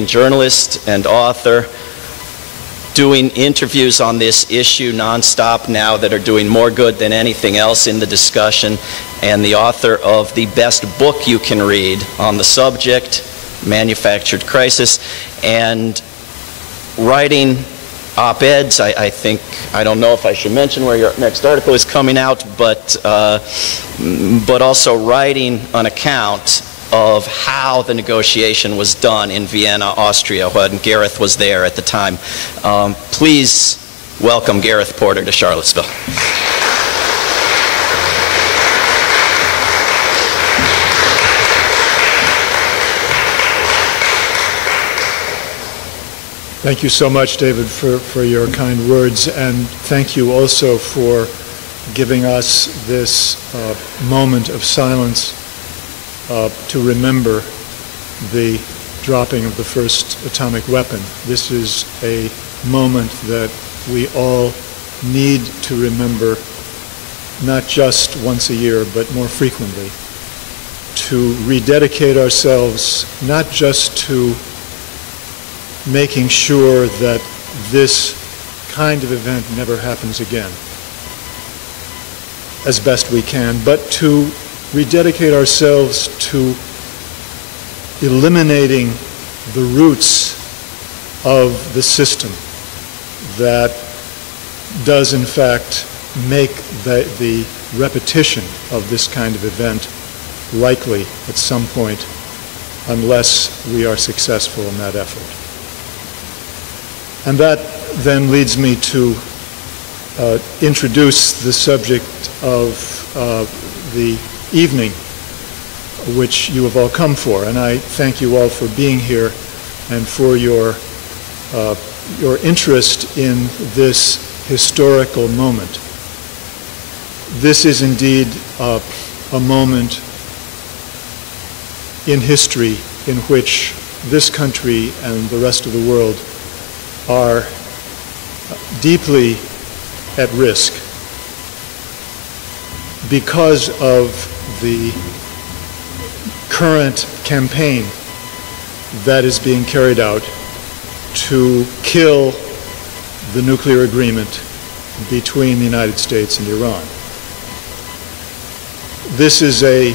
journalist and author, doing interviews on this issue nonstop now that are doing more good than anything else in the discussion, and the author of the best book you can read on the subject, Manufactured Crisis, and writing op-eds. I don't know if I should mention where your next article is coming out, but also writing an account of how the negotiation was done in Vienna, Austria, when Gareth was there at the time. Please welcome Gareth Porter to Charlottesville. Thank you so much, David, for your kind words, and thank you also for giving us this moment of silence to remember the dropping of the first atomic weapon. This is a moment that we all need to remember, not just once a year, but more frequently, to rededicate ourselves not just to making sure that this kind of event never happens again, as best we can, but to rededicate ourselves to eliminating the roots of the system that does in fact make the repetition of this kind of event likely at some point, unless we are successful in that effort. And that then leads me to introduce the subject of the evening which you have all come for. And I thank you all for being here and for your interest in this historical moment. This is indeed a moment in history in which this country and the rest of the world are deeply at risk because of the current campaign that is being carried out to kill the nuclear agreement between the United States and Iran. This is a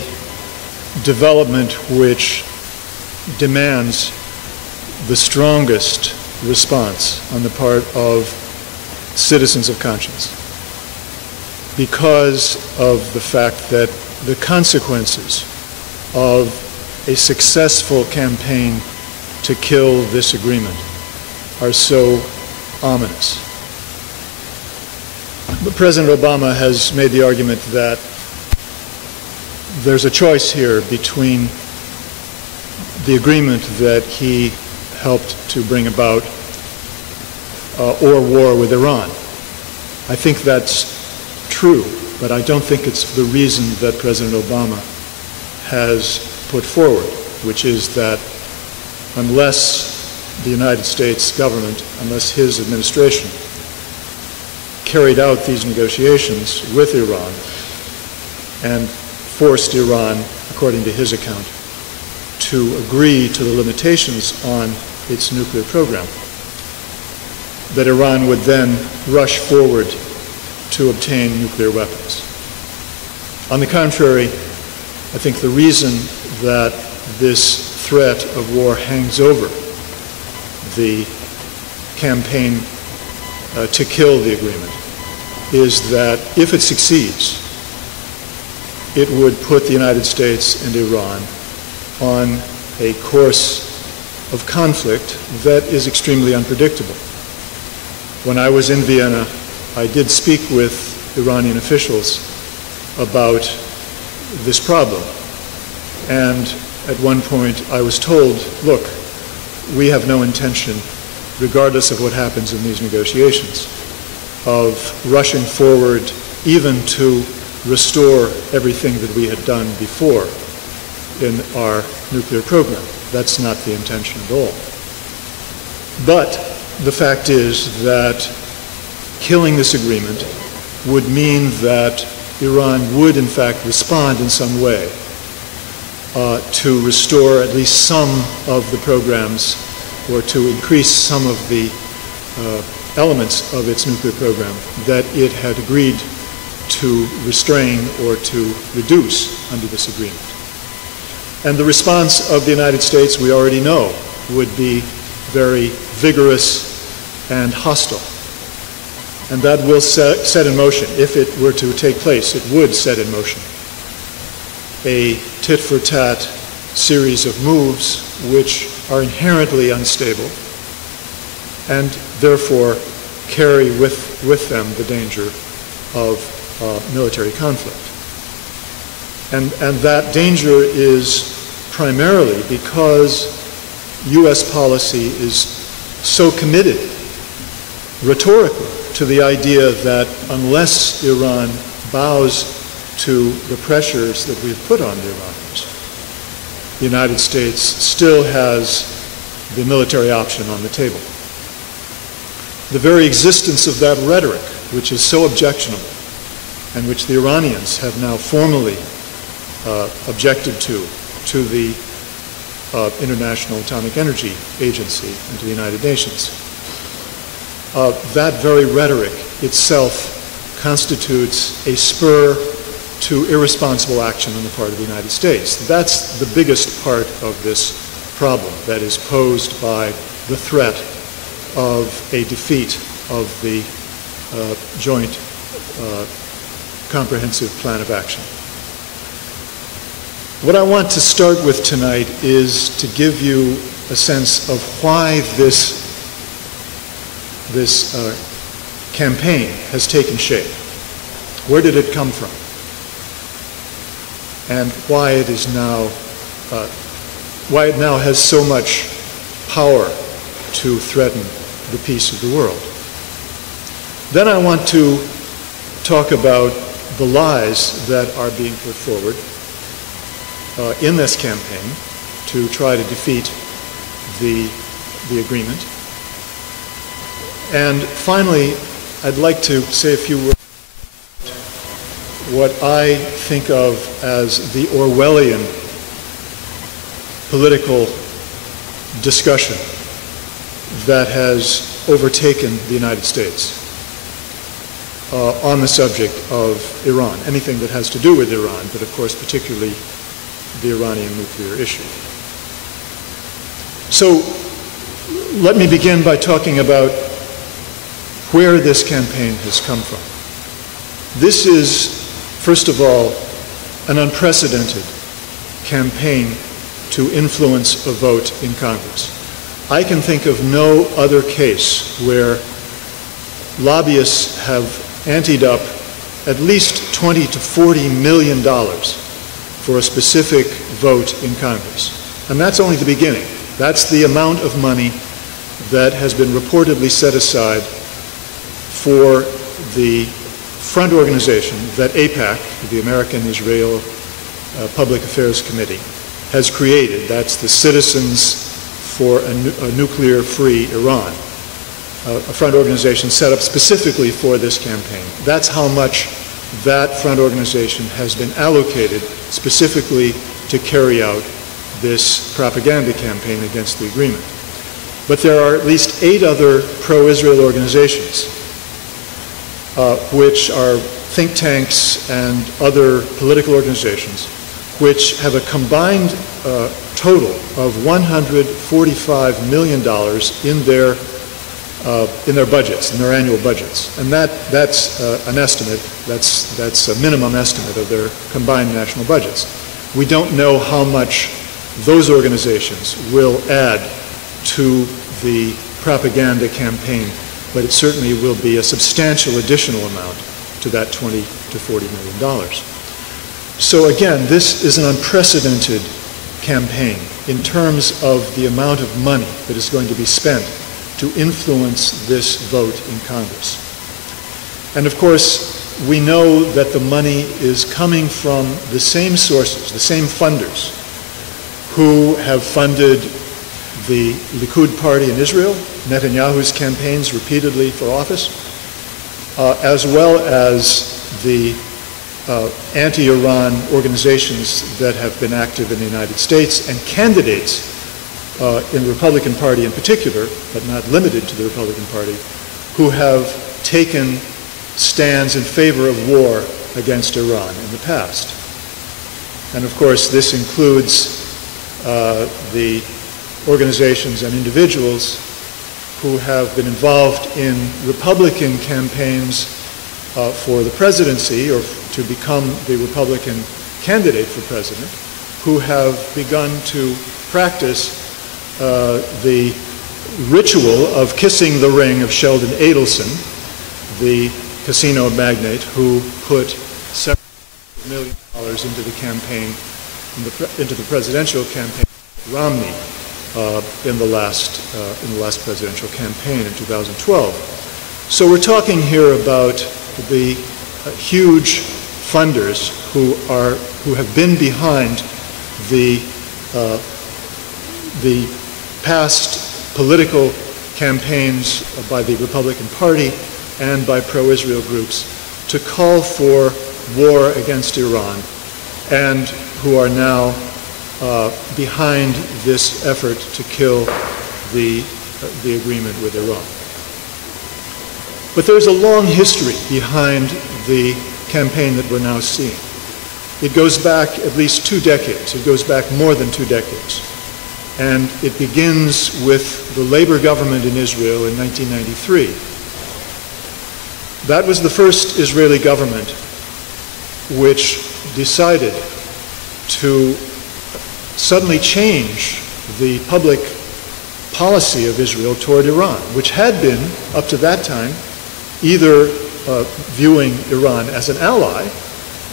development which demands the strongest response on the part of citizens of conscience, because of the fact that the consequences of a successful campaign to kill this agreement are so ominous. But President Obama has made the argument that there's a choice here between the agreement that he helped to bring about or war with Iran. I think that's true, but I don't think it's the reason that President Obama has put forward, which is that unless the United States government, unless his administration carried out these negotiations with Iran and forced Iran, according to his account, to agree to the limitations on its nuclear program, that Iran would then rush forward to obtain nuclear weapons. On the contrary, I think the reason that this threat of war hangs over the campaign to kill the agreement is that if it succeeds, it would put the United States and Iran on a course of conflict that is extremely unpredictable. When I was in Vienna, I did speak with Iranian officials about this problem. And at one point I was told, look, we have no intention, regardless of what happens in these negotiations, of rushing forward even to restore everything that we had done before in our nuclear program. That's not the intention at all. But the fact is that killing this agreement would mean that Iran would in fact respond in some way to restore at least some of the programs or to increase some of the elements of its nuclear program that it had agreed to restrain or to reduce under this agreement. And the response of the United States, we already know, would be very vigorous and hostile. And that will set in motion, if it were to take place, it would set in motion a tit-for-tat series of moves which are inherently unstable and therefore carry with them the danger of military conflict. And that danger is primarily because U.S. policy is so committed rhetorically to the idea that unless Iran bows to the pressures that we've put on the Iranians, the United States still has the military option on the table. The very existence of that rhetoric, which is so objectionable, and which the Iranians have now formally objected to the International Atomic Energy Agency and to the United Nations. That very rhetoric itself constitutes a spur to irresponsible action on the part of the United States. That's the biggest part of this problem that is posed by the threat of a defeat of the Joint Comprehensive Plan of Action. What I want to start with tonight is to give you a sense of why this campaign has taken shape. Where did it come from? And why it is now, why it now has so much power to threaten the peace of the world. Then I want to talk about the lies that are being put forward in this campaign to try to defeat the agreement. And finally, I'd like to say a few words about what I think of as the Orwellian political discussion that has overtaken the United States on the subject of Iran, anything that has to do with Iran, but of course particularly the Iranian nuclear issue. So let me begin by talking about where this campaign has come from. This is, first of all, an unprecedented campaign to influence a vote in Congress. I can think of no other case where lobbyists have anteed up at least $20 to $40 million for a specific vote in Congress. And that's only the beginning. That's the amount of money that has been reportedly set aside for the front organization that AIPAC, the American Israel Public Affairs Committee, has created. That's the Citizens for a Nuclear-Free Iran, a front organization set up specifically for this campaign. That's how much that front organization has been allocated specifically to carry out this propaganda campaign against the agreement. But there are at least 8 other pro-Israel organizations which are think tanks and other political organizations which have a combined total of $145 million in their budgets, in their annual budgets. And that's an estimate, that's a minimum estimate of their combined national budgets. We don't know how much those organizations will add to the propaganda campaign, but it certainly will be a substantial additional amount to that $20 to $40 million. So again, this is an unprecedented campaign in terms of the amount of money that is going to be spent to influence this vote in Congress. And of course, we know that the money is coming from the same sources, the same funders who have funded the Likud party in Israel, Netanyahu's campaigns repeatedly for office, as well as the anti-Iran organizations that have been active in the United States and candidates in the Republican Party in particular, but not limited to the Republican Party, who have taken stands in favor of war against Iran in the past. And of course, this includes the organizations and individuals who have been involved in Republican campaigns for the presidency or to become the Republican candidate for president, who have begun to practice the ritual of kissing the ring of Sheldon Adelson, the casino magnate who put several $1 million into the campaign, into the presidential campaign of Romney in the last presidential campaign in 2012. So we're talking here about the huge funders who have been behind the past political campaigns by the Republican Party and by pro-Israel groups to call for war against Iran, and who are now behind this effort to kill the agreement with Iran. But there's a long history behind the campaign that we're now seeing. It goes back at least 2 decades. It goes back more than 2 decades. And it begins with the Labor government in Israel in 1993. That was the first Israeli government which decided to suddenly change the public policy of Israel toward Iran, which had been, up to that time, either viewing Iran as an ally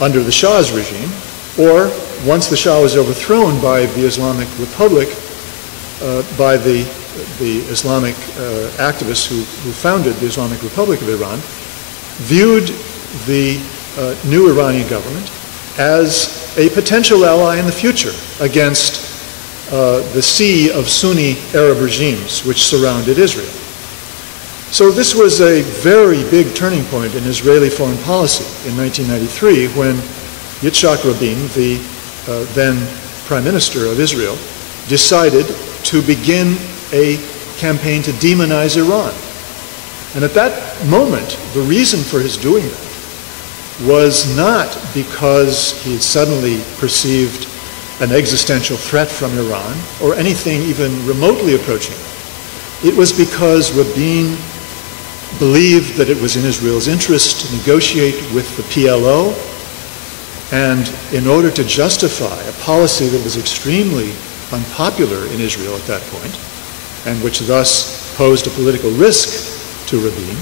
under the Shah's regime, or once the Shah was overthrown by the Islamic Republic, by the Islamic activists who founded the Islamic Republic of Iran, viewed the new Iranian government as a potential ally in the future against the sea of Sunni Arab regimes which surrounded Israel. So this was a very big turning point in Israeli foreign policy in 1993 when Yitzhak Rabin, the then Prime Minister of Israel, decided to begin a campaign to demonize Iran. And at that moment, the reason for his doing that was not because he had suddenly perceived an existential threat from Iran or anything even remotely approaching it. It was because Rabin believed that it was in Israel's interest to negotiate with the PLO, and in order to justify a policy that was extremely unpopular in Israel at that point, and which thus posed a political risk to Rabin,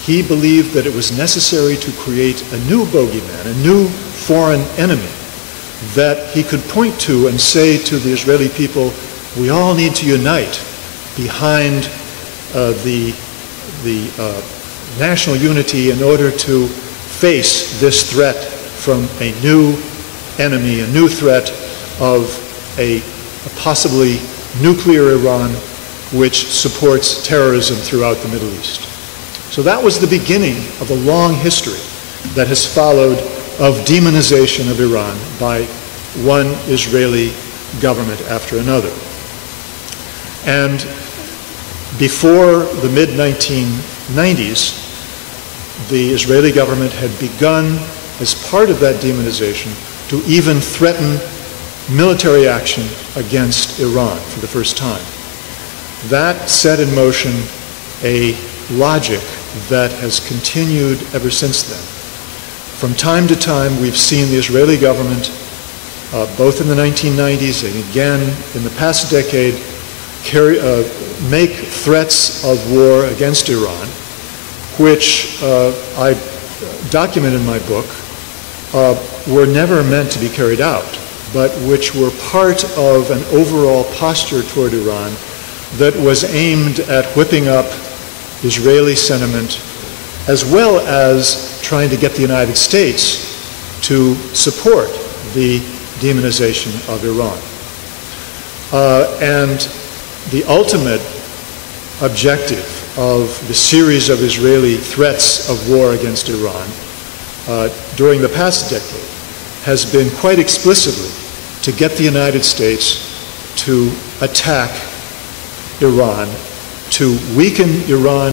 he believed that it was necessary to create a new bogeyman, a new foreign enemy that he could point to and say to the Israeli people, we all need to unite behind the national unity in order to face this threat from a new enemy, a new threat of a possibly nuclear Iran which supports terrorism throughout the Middle East. So that was the beginning of a long history that has followed of demonization of Iran by one Israeli government after another. And before the mid-1990s, the Israeli government had begun, as part of that demonization, to even threaten military action against Iran for the first time. That set in motion a logic that has continued ever since then. From time to time, we've seen the Israeli government, both in the 1990s and again in the past decade, make threats of war against Iran, which I document in my book, were never meant to be carried out, but which were part of an overall posture toward Iran that was aimed at whipping up Israeli sentiment, as well as trying to get the United States to support the demonization of Iran. And the ultimate objective of the series of Israeli threats of war against Iran during the past decade has been quite explicitly to get the United States to attack Iran, to weaken Iran